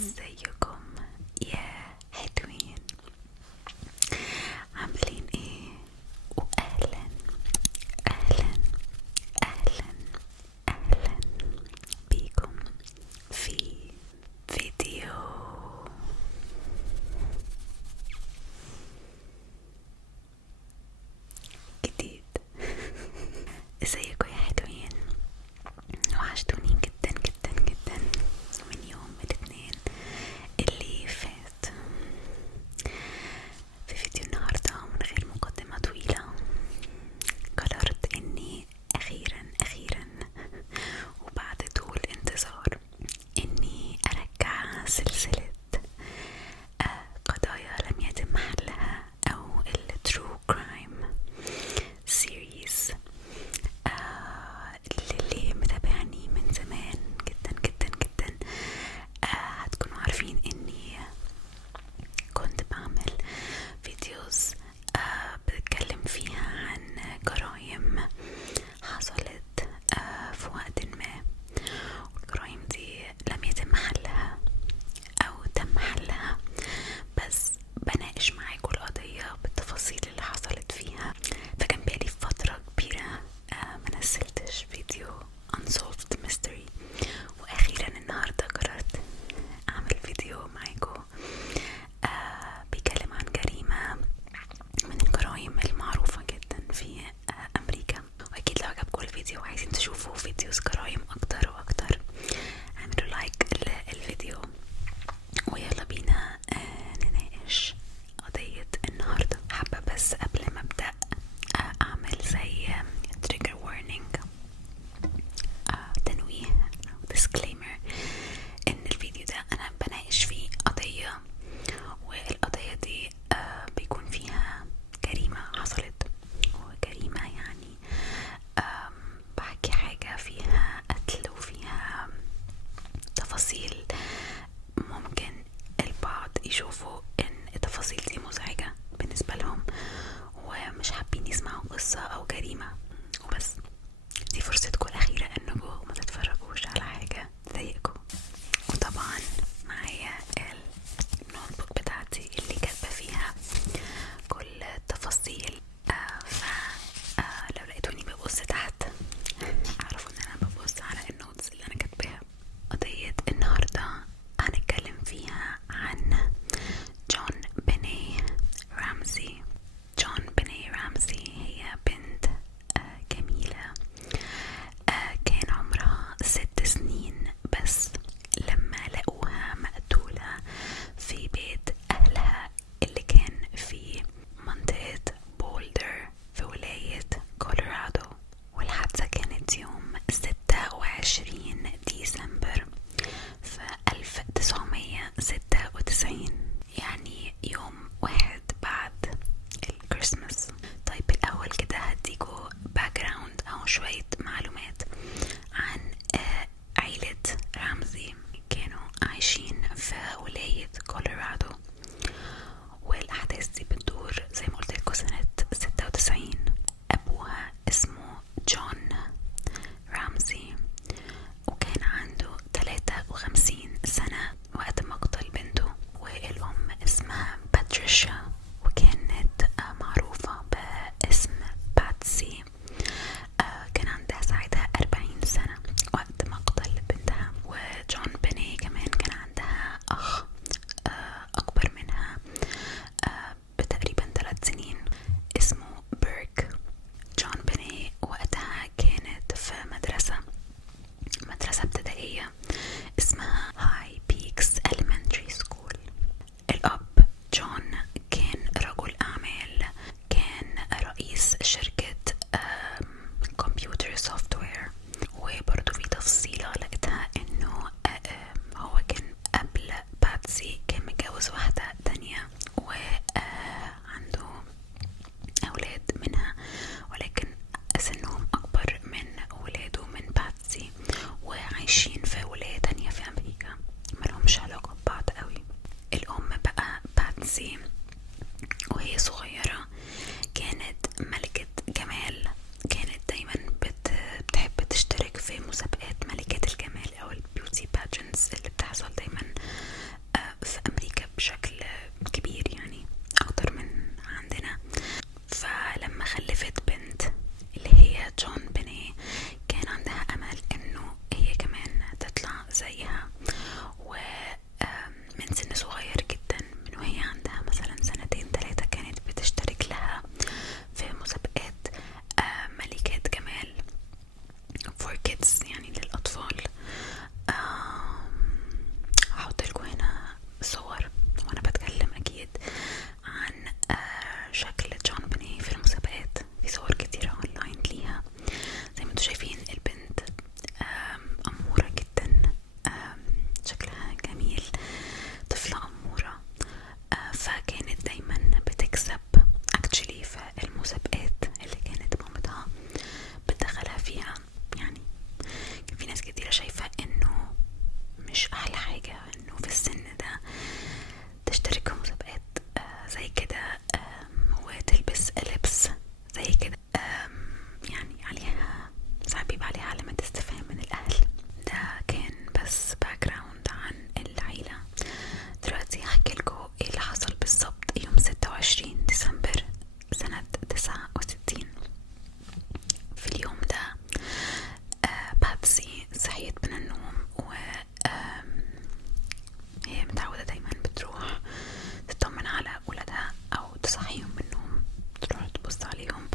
ازيكم يا حلوين؟ عاملين ايه؟ واهلا اهلا اهلا اهلا بيكم في فيديو جديد. ازيكم يا حلوين؟ وحشتوني جدا جدا جدا من يوم الاثنين اللي فات. في فيديو النهاردة من غير مقدمة طويلة قررت اني اخيرا وبعد طول انتظار اني ارجع سلسلة قضايا لم يتم حلها او الترو كرايم سيريز. اللي متابعني من زمان جدا جدا جدا هتكونوا عارفين اني كنت بعمل فيديوز بتكلم فيها عن جرائم حصلت في وقت ما، والجرائم دي لم يتم حلها او تم حلها، بس بناقش معاكم القضية بالتفاصيل اللي حصلت فيها. فكان بقالي فترة كبيرة ما نزلتش فيديو unsolved mystery، واخيرا النهاردة قررت اعمل فيديو معاكم بيتكلم عن جريمة من الجرائم المعروفة جدا في امريكا. واكيد لو عجبكم الفيديو وعايزين تشوفوا فيديوز جرائم اكتر واكتر اعملوا لايك للفيديو، ويلا بينا نناقش قضية النهاردة. حابة بس قبل ما ابدأ اعمل زي trigger warning، تنويه أو disclaimer، ان الفيديو ده انا بناقش فيه قضية، والقضية دي بيكون فيها جريمة حصلت، وجريمة يعني بحكي حاجة فيها قتل وفيها تفاصيل ممكن البعض يشوفوا ان التفاصيل دي مزعجة بالنسبة لهم ومش حابين يسمعوا قصة او جريمة وبس. دي فرصتكم الأخيرة انكم ما تتفرجوش على حاجة تضايقكم. وطبعا معايا النوت بوك بتاعتي اللي كاتبة فيها كل التفاصيل، فلو لقيتوني ببص تحت اعرفوا ان انا ببص على النوتس اللي انا كاتباها. قضية النهاردة هنتكلم فيها عن جون بيني رامسي. جون بيني رامسي هي بنت جميلة، كان عمرها 6 سنين بس لما لقوها مقتولة في بيت أهلها اللي كان في منطقة بولدر في ولاية كولورادو. والحادثة كانت يوم 26 ديسمبر في 1996، يعني يوم واحد بعد الكريسماس. طيب الأول كده هديكوا باك جراوند أو شوية معلومات عن عيلة رامزي. كانوا عايشين في ولاية كولورادو، والأحداث دي بتدور زي ما قلت لكم سنة 96. أبوها اسمه جون رامزي وكان عنده 53 سنة وقت مقتل بنته، والأم اسمها باتريشيا وكانت معروفة باسم باتسي. كان عندها ساعتها 40 سنة وقت مقتل بنتها. وجون بيني كمان كان عندها أخ أكبر منها بتقريبا 3 سنين اسمه بيرك. جون بيني وقتها كانت في مدرسة ابتدائية اسمها هاي بيكس إليمنتري سكول. الأب جون زيها، ومن سن صغير جدا، من وهي عندها مثلا 2-3 كانت بتشترك لها في مسابقات ملكات جمال for kids، يعني للأطفال. هحط لكم هنا صور وانا بتكلم اكيد عن شكل جون بني في المسابقات. في صور كتيرة اونلاين ليها. زي ما انتم شايفين البنت أمورة جدا، شكلها جميل، طفلة أمورة. فكانت دايما بتكسب actually في المسابقات اللي كانت مامتها بتدخلها فيها. يعني كان في ناس كتيرة شايفة انه مش احلى حاجة انه في السن ده تشترك في مسابقات زي كده، وتلبس لبس زي كده. يعني عليها ساعات بيبقى عليها علامة استفهام من الأهل. ده كان بس باك جراوند عن العيلة. دلوقتي هحكي لكم ايه اللي حصل بالظبط يوم 26 ديسمبر سنة 69. في اليوم ده باتسي صحيت من النوم، و هي متعودة دايما بتروح تطمن على ولادها أو تصحيهم من النوم، تروح تبص عليهم.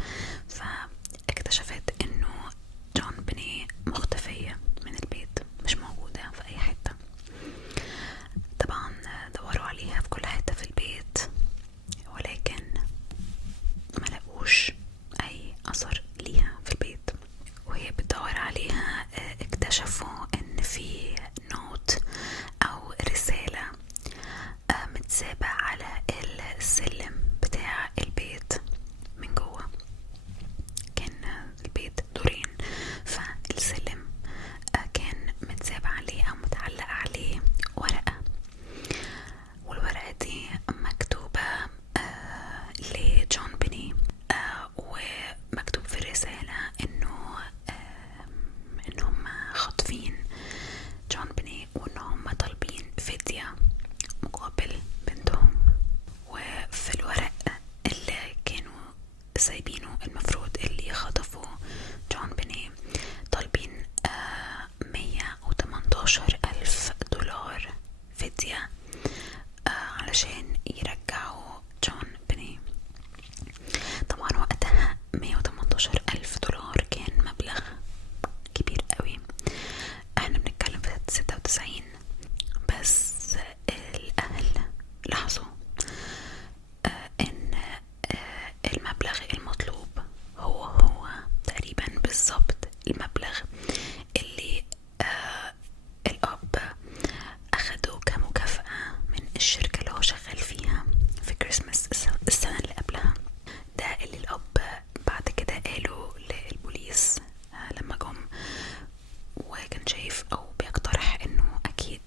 فاكتشفت انه جون بني مختفية من البيت، مش موجودة في أي حتة. طبعا دوروا عليها في كل حتة في البيت، ولكن ما لقوش أي أثر ليها في البيت. وهي بتدور عليها اكتشفوا ان في نوت او رسالة متسابة على السلم بتاع البيت من جوه. كان البيت دورين، فالسلم كان متسابة عليه او متعلق عليه ورقة، والورقة دي مكتوبة لجون بني، ومكتوب في الرسالة انه انهم خاطفين جون بني، وانهم طالبين فدية مقابل بنتهم. وفي الورق اللي كانوا سايبينه المفروض اللي خطفوا جون بني طالبين 118,000 دولار فدية علشان يرجعوا جون بني. طبعا وقتها 118,000 دولار كان مبلغ كبير قوي، احنا بنتكلم في 96. بس الأهل لاحظوا ان المبلغ المطلوب هو تقريبا بالظبط المبلغ اللي الأب أخده كمكافأة من الشركة اللي هو شغال فيها في كريسماس السنة اللي قبلها. ده اللي الأب بعد كده قاله للبوليس لما جم، وكان شايف أو بيقترح إنه أكيد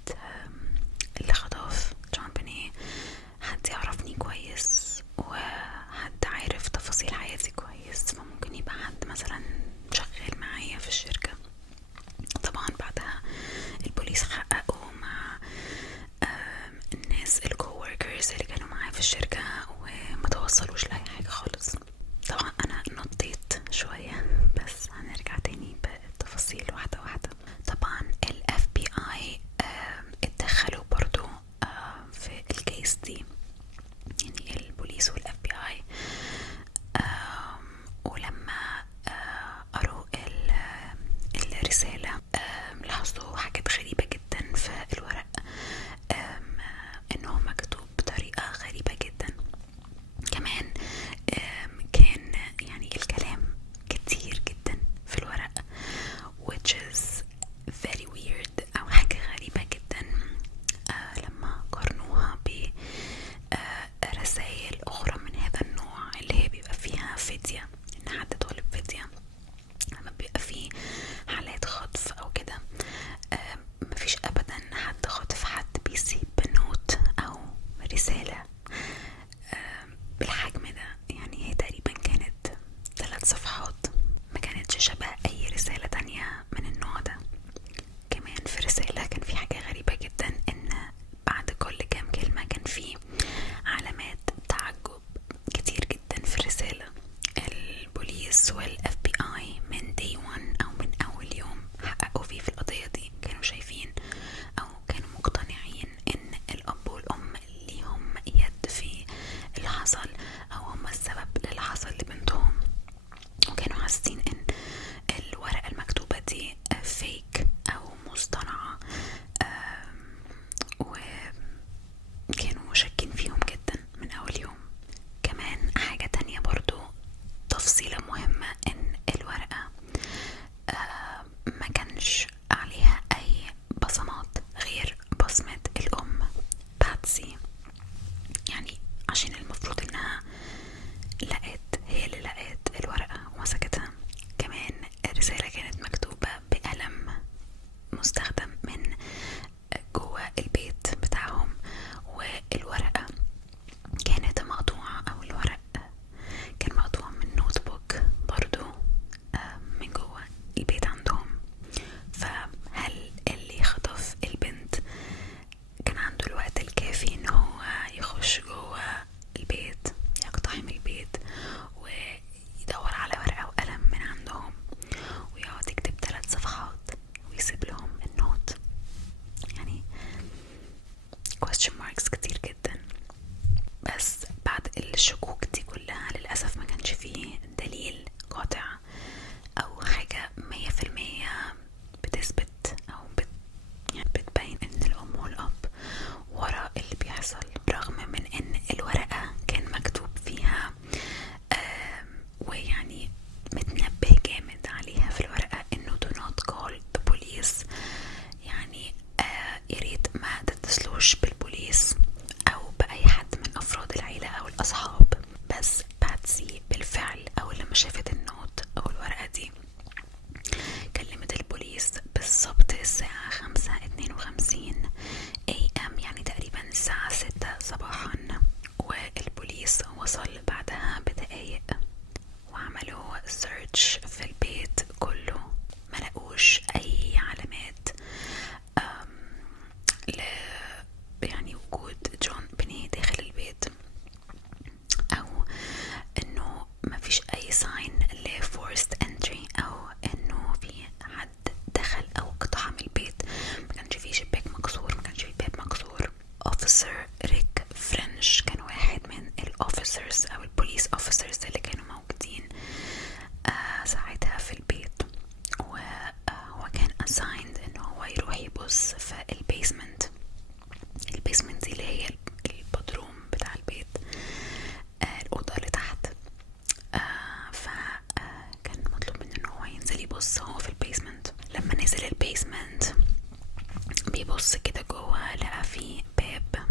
بيبص كده جوه لقى فيه باب،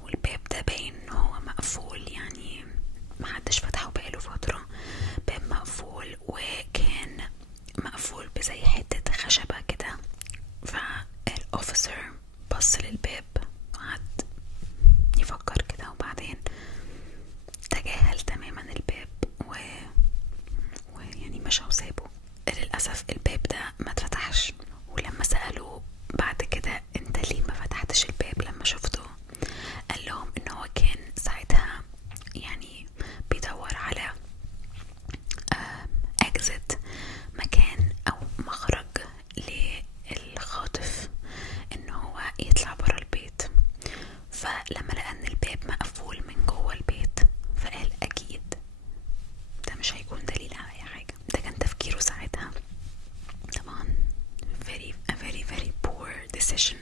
والباب ده باين ان هو مقفول، يعني محدش فتحه بقاله فترة. باب مقفول، وكان مقفول بزي حتة خشبة كده. فالأوفيسر بص للباب وقعد يفكر كده، وبعدين تجاهل تماما الباب ويعني مشى وسابه. للأسف الباب ده ما اتفتحش، ولما سألوه بعد كده انت ليه ما فتحتش الباب لما شفته، قال لهم ان هو كان ساعتها يعني بيدور على exit، مكان او مخرج للخاطف ان هو يطلع برا البيت. فلما لقى ان الباب مقفول من جوه البيت فقال اكيد ده مش هيكون دليل على اي حاجة. ده كان تفكيره ساعتها. طبعا a very poor decision.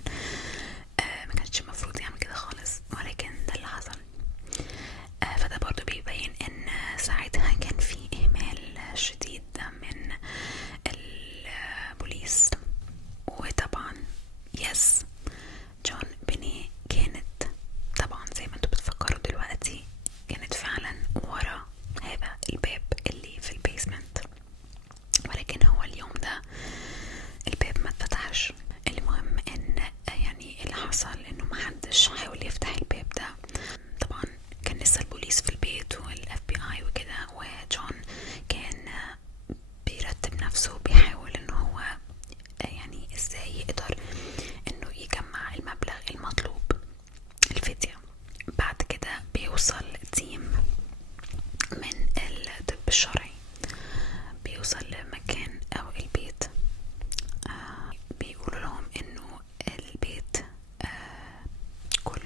ما كانش المفروض يعمل كده خالص، ولكن ده اللي حصل. فده برضو بيبين ان ساعتها كان في اهمال شديد من البوليس. وطبعا يس جون بيني كانت طبعا زي ما انتوا بتفكروا دلوقتي كانت فعلا ورا هذا الباب اللي في البيسمنت، ولكن هو اليوم ده الباب ما اتفتحش. المهم ان يعني اللي حصل انه محدش حاول يفتح الباب ده. طبعا كان لسه البوليس في البيت والاف بي اي وكده، وجون كان بيرتب نفسه، بيحاول انه هو يعني ازاي يقدر انه يجمع المبلغ المطلوب الفدية. بعد كده بيوصل تيم من الطب الشرعي، بيوصل لمكان او البيت. بيقولوا لهم انه البيت كله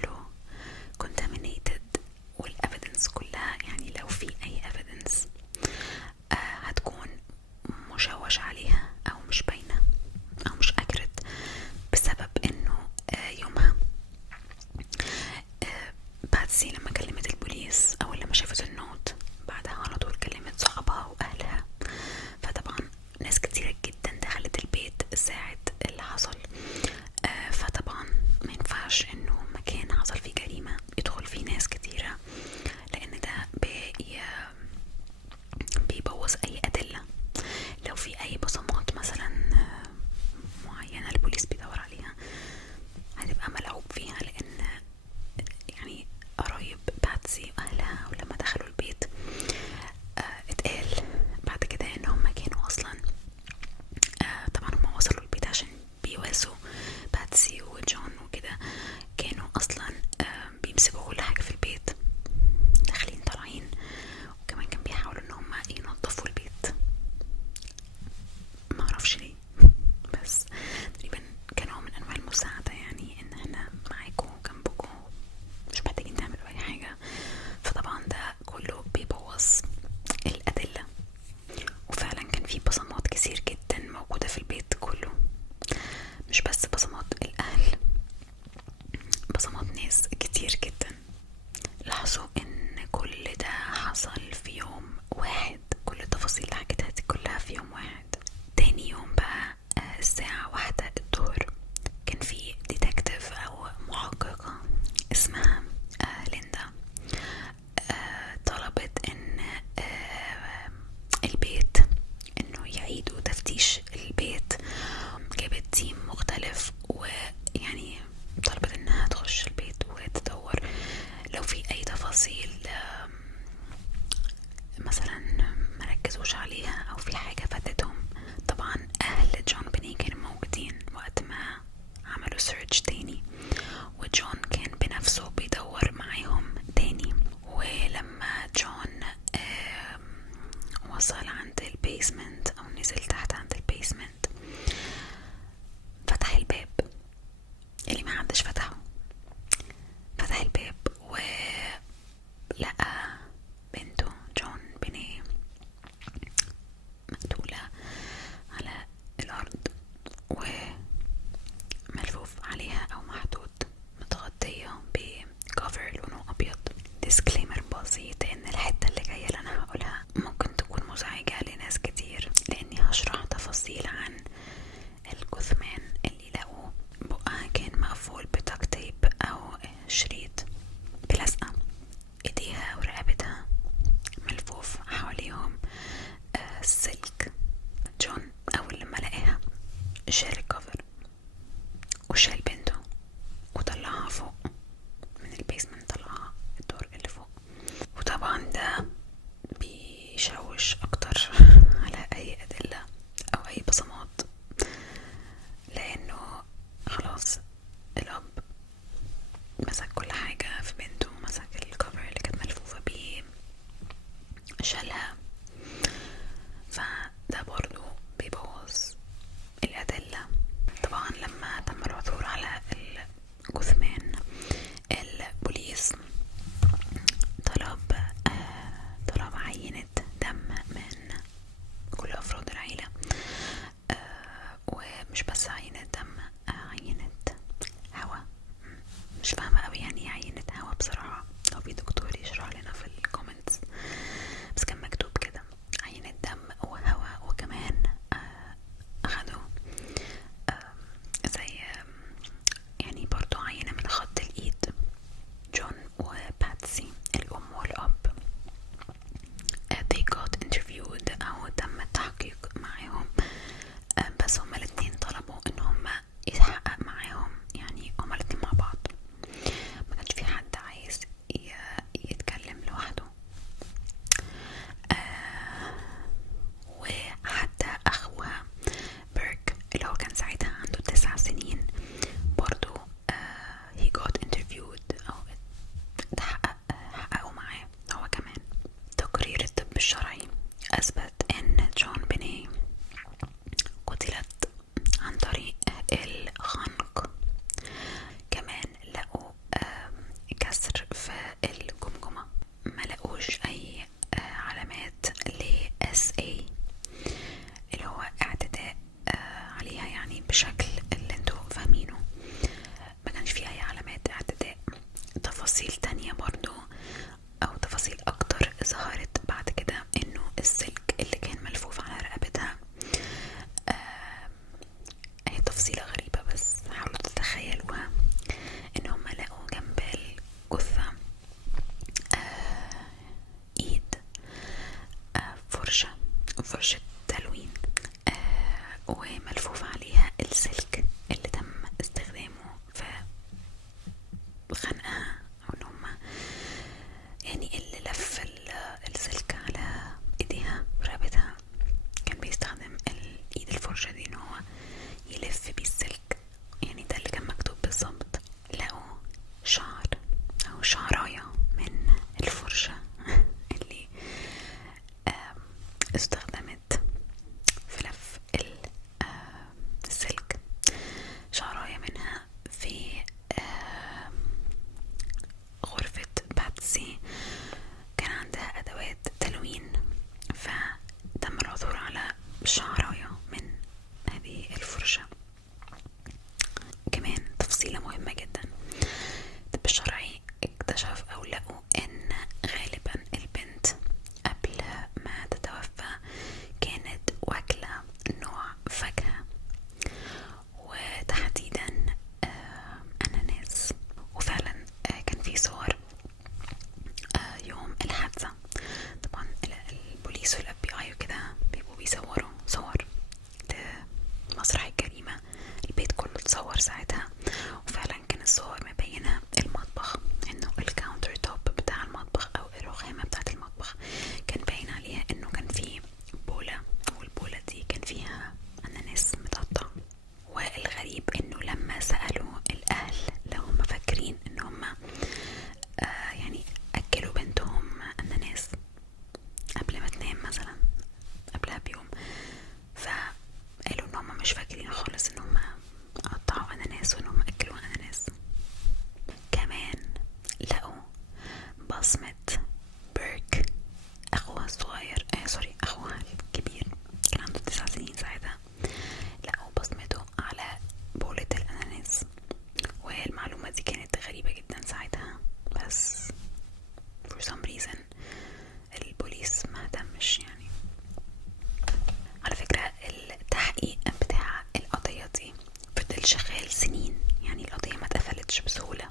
اتفتحتش بسهولة.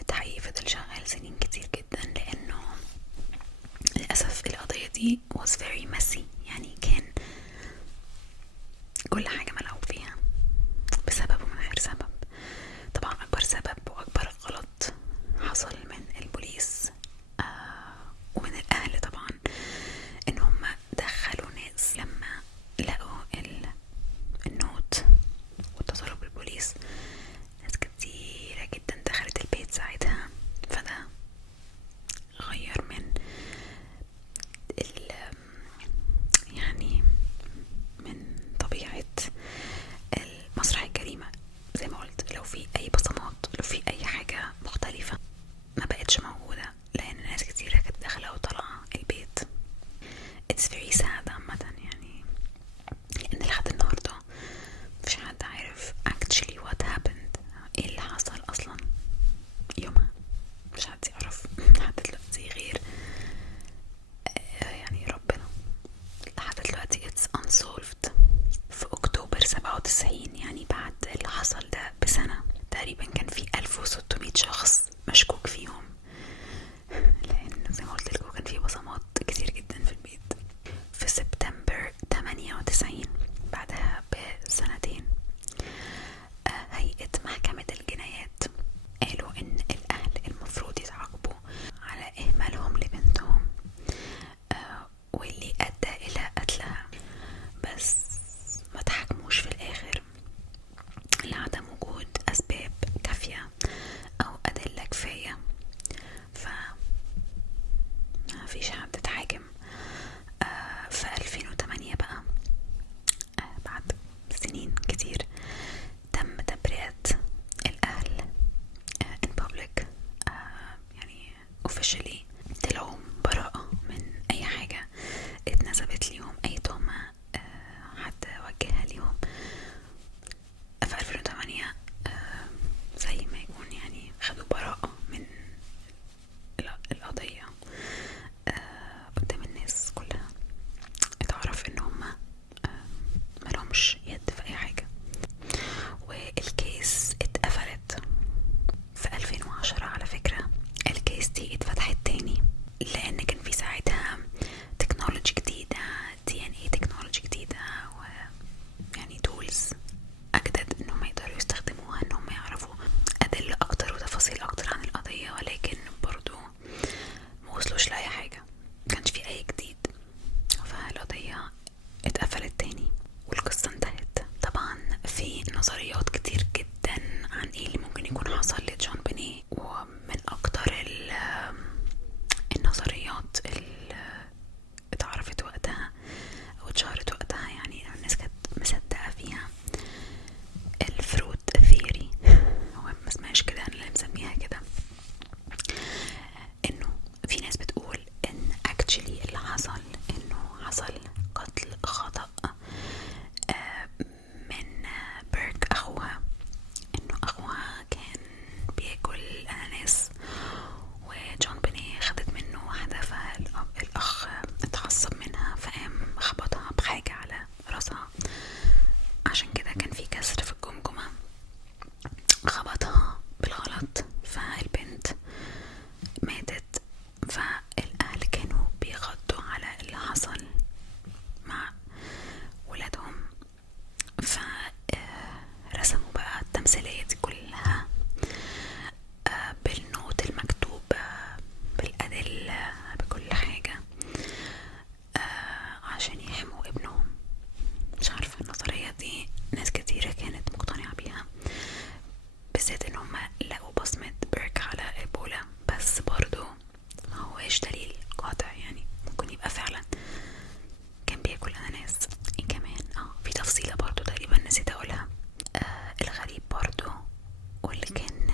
التحقيق فضل شغال سنين كتير جدا، لأنه للأسف القضية دي was very messy. يعني كان كل حاجة ملعوب فيها بسبب ومن غير سبب. طبعا أكبر سبب وأكبر غلط حصل من البوليس ومن الأهل طبعا، إن هم دخلوا ناس لما لقوا النوت واتصلوا بالبوليس. ناس كتيرة جدا دخلت البيت ساعتها، فده غير من يعني من طبيعة المسرح الجريمة. زي ما قلت، لو في أي بصمات، لو في أي حاجة مختلفة ما بقتش موجودة، لأن ناس كتيرة كانت داخلة وطالعة البيت. It's very sad عامة، يعني لأن لحد النهاردة مفيش حد عارف actually what happened، ايه اللي حصل أصلا يومها. مش حد يعرف لحد دلوقتي غير يعني ربنا. لحد دلوقتي it's unsolved. في أكتوبر 97، يعني بعد اللي حصل ده بسنة تقريبا، كان في 1600 شخص مشكوك فيهم، لأن زي ما قلت لكم كان في بصمات كتير جدا في البيت. في سبتمبر 98 بعدها بسنتين، هيئة محكمة الجنايات قالوا إن الأهل المفروض يتعاقبوا على إهمالهم لبنتهم واللي أدى إلى قتلها، بس ما تحكموش في الآخر لعدم وجود أسباب كافية أو أدلة كفاية، فما فيش حد اتحاكم. في 2008 بقى، بعد سنين كتير، تم تبرئة الأهل in public، يعني officially طلعوا براءة من أي حاجة اتنسبت ليهم، أي تهمة حد وجهها ليهم. في 2008 زي ما يكون يعني خدوا براءة من القضية قدام الناس كلها. اتعرف ان هم ملهمش يد في اي حاجة، والكيس اتقفلت. في 2010 على فكرة الكيس دي اتفتحت تاني، لان كان في ساعتها تكنولوجي جديدة، DNA تكنولوجي جديدة، ويعني تولز أجدد إنهم يقدروا يستخدموها إنهم يعرفوا أدلة أكتر وتفاصيل أكتر عن القضية، ولكن برضو موصلوش لأي حاجة، مكانش في أي جديد، فالقضية اتقفلت تاني والقصة انتهت. طبعا في نظريات كتير جدا عن ايه اللي ممكن يكون حصل لجون بينيه، ومن أكتر النظريات اللي اتعرفت وقتها أو اتشهرت وقتها، يعني الناس كانت مصدقة فيها، الفروت ثيوري، هو ما اسمهاش كده، انا اللي مسميها كده. انه في ناس بتقول ان actually اللي حصل انه حصل قتل خطأ من بيرك اخوها، انه اخوها كان بياكل اناناس وجون بينيه خدت منه واحدة، فالاخ اتعصب منها فقام خبطها بحاجة على راسها، عشان كده كان في كسر في الجمجمة، خبطها بالغلط فالبنت ماتت. فالأهل كانوا بيغطوا على اللي حصل مع ولادهم، فرسموا بقى التمثيلية دي كلها بالنوت المكتوب بالأدلة بكل حاجة عشان يحموا ابنهم. مش عارفة، النظرية دي ناس كتيرة كانت مقتنعة بيها، بالذات ان هم لقوا بصمة بيرك على إيبولا، بس برضو ما هوش دليل قاطع، يعني ممكن يبقى فعلا كان بياكل اناناس. ايه كمان في تفصيلة برضو تقريبا نسيت اقولها، الغريب برضو واللي كان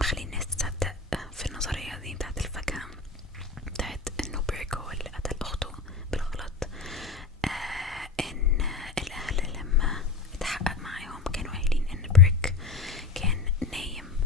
مخلي الناس تصدق في النظرية دي بتاعت الفاكهة، بتاعت انه بيرك هو اللي قتل اخته بالغلط، ان الاهل لما اتحقق معاهم كانوا قايلين ان بريك كان نايم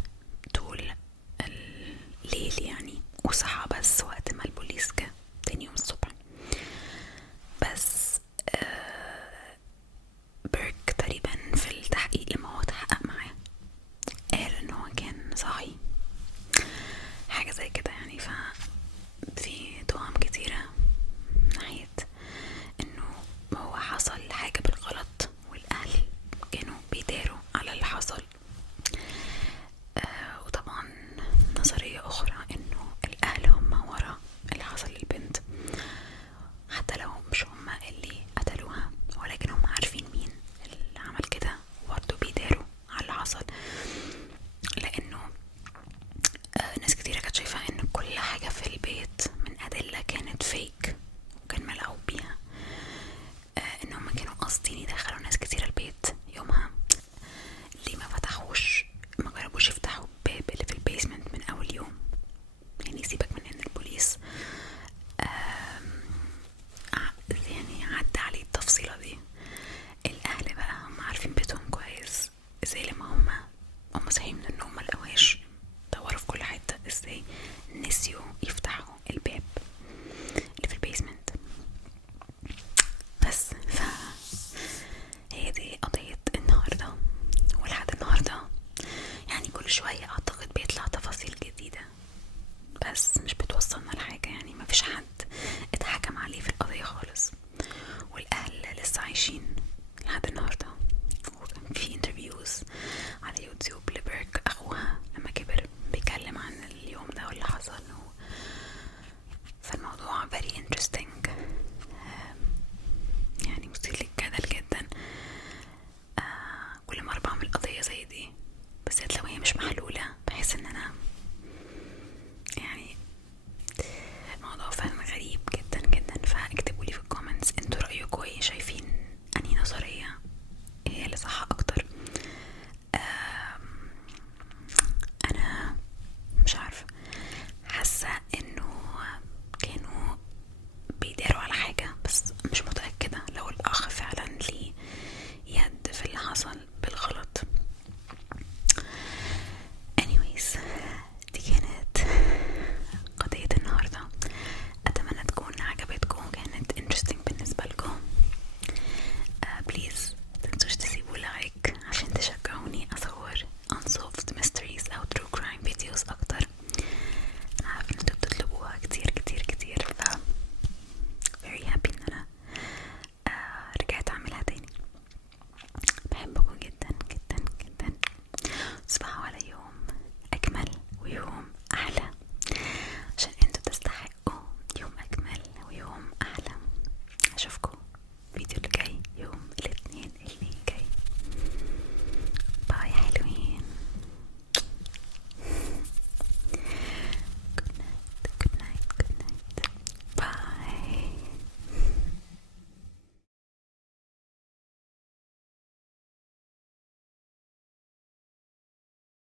هم صحيين من النوم